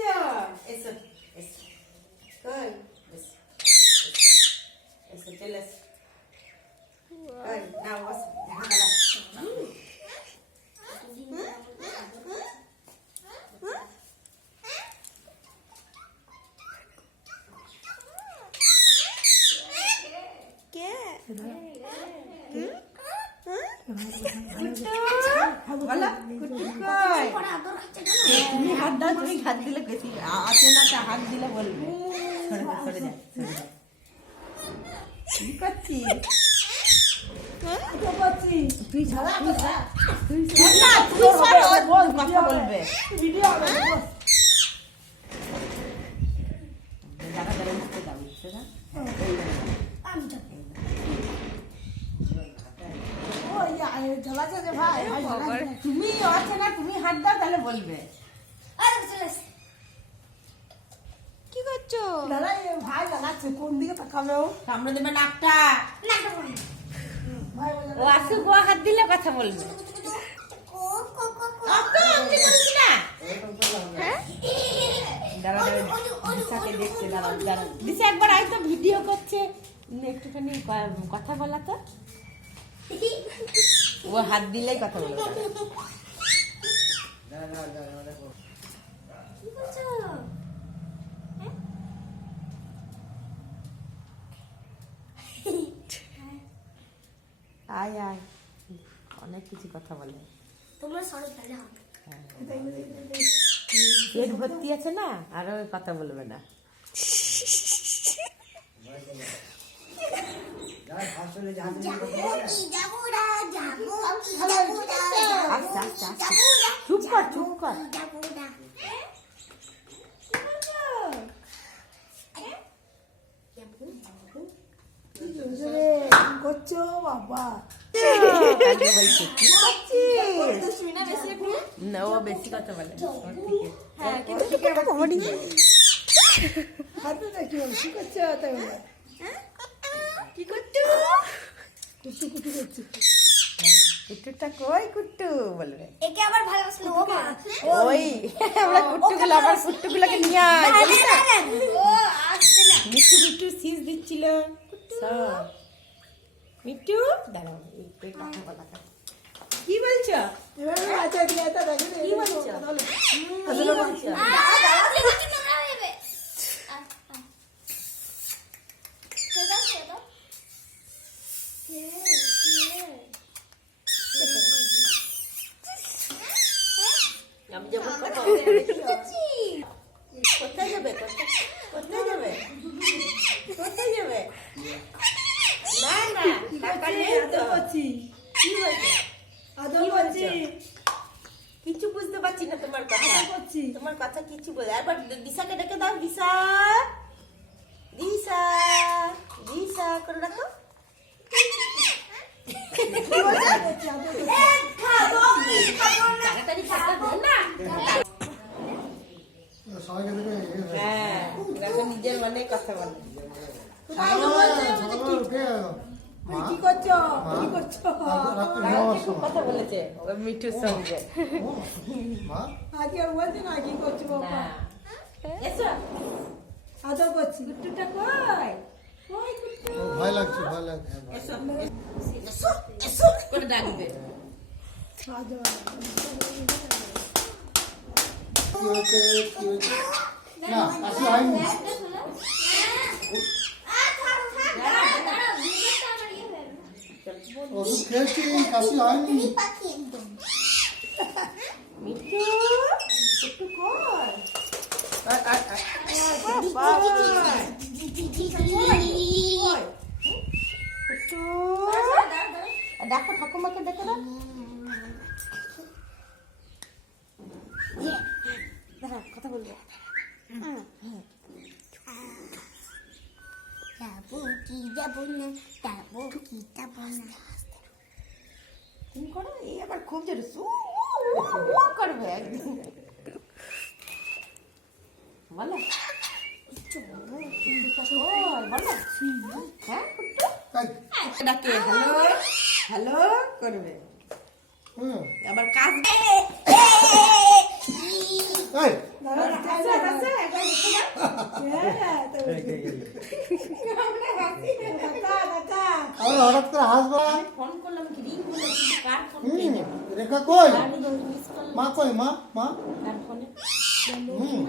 করছো? এসো এসো কই এসো এসো চলে এসো কই নাও বস তুমি হাত দাও, তুমি হাত দিলে বেশি আছে না, হাত দিলে বলবে। সরে যা কি করছিস? তুই ছাড়া কথা বলবে। তুমি আছে না, তুমি হাত দাও তাহলে বলবে। কি করছো? ভাই লাগাচ্ছে কোন দিকে তাকাবে? ও সামনে দেবে নাকটা। ও আসুক, ও হাত দিলে কথা বলবে। দিশাকে দেখছে, দাঁড়াও দিশা একবার আই তো, ভিডিও করছে, একটুখানি কথা বলা তো। ও হাত দিলেই কথা বলবে। আয় আয়, অনেক কিছু কথা বলে। পেট ভর্তি আছে না, আরো কথা বলবে না। চুপ কর চুপ কর। করছো বাবা? না, ও বেশি কথা বলে। কি করছো? কুট্টুটা কই কুট্টু বলবে। একে আবার ভালোবাসলো ওই আমরা কুট্টুগুলো, আবার কুট্টুগুলোকে নিয়ে আয়। ও আসছে না। মিট্টু মিট্টু শীষ দিচ্ছিল সব। মিট্টু দাঁড়াও, এই কথা বলা কি বলছো? কি বলছো? আমি যখন কথা কোথায় যাবে? কোথায় যাবে? কোথায় যাবে? না না, টাকা নেই তো। কি বলছো? কিছু বুঝতে পারছি না তোমার কথা। তোমার কথা কিছু বলে। একবার দিশাকে ডেকে দাও। দিশা দিশা দিশা করে রাখো। তাড়াতাড়ি খাতা দে না। হ্যাঁ, এখন নিজের মনে কথা বলে। কি করছো? কি করছো? কথা বলেছে মিঠুর সঙ্গে। আজকে বলছি না কি করছো বাবা? এসো আদর করছি। কুট্টুটা কই? ভয় লাগছে, ভয় লাগছে। এসো এসো এসো করে ডাকবে। আদর কি হয়েছে? কি হয়েছে? না, কাশি হয়নি। ওষুধ খেয়েছি, কাশি হয়নি। মিঠু কুট্টু কই? কুট্টু দেখো, ঠাকুমাকে দেখো না। দাঁড়া, কথা বলবো। তুমি করো, এই আবার খুব জোরে করবে একদম। বলো বলো। হ্যাঁ কুট্টু ডাকে হ্যালো হ্যালো করবে। আবার কাজ এই হ্যাঁ, তো কাকা, কাকা। আর হঠাৎ করে হাসবা ফোন করলাম কি রিং হলো কিন্তু কার ফোন হুম, রেখা কই কার মিস করলাম মা কই মা মা কার ফোনে হুম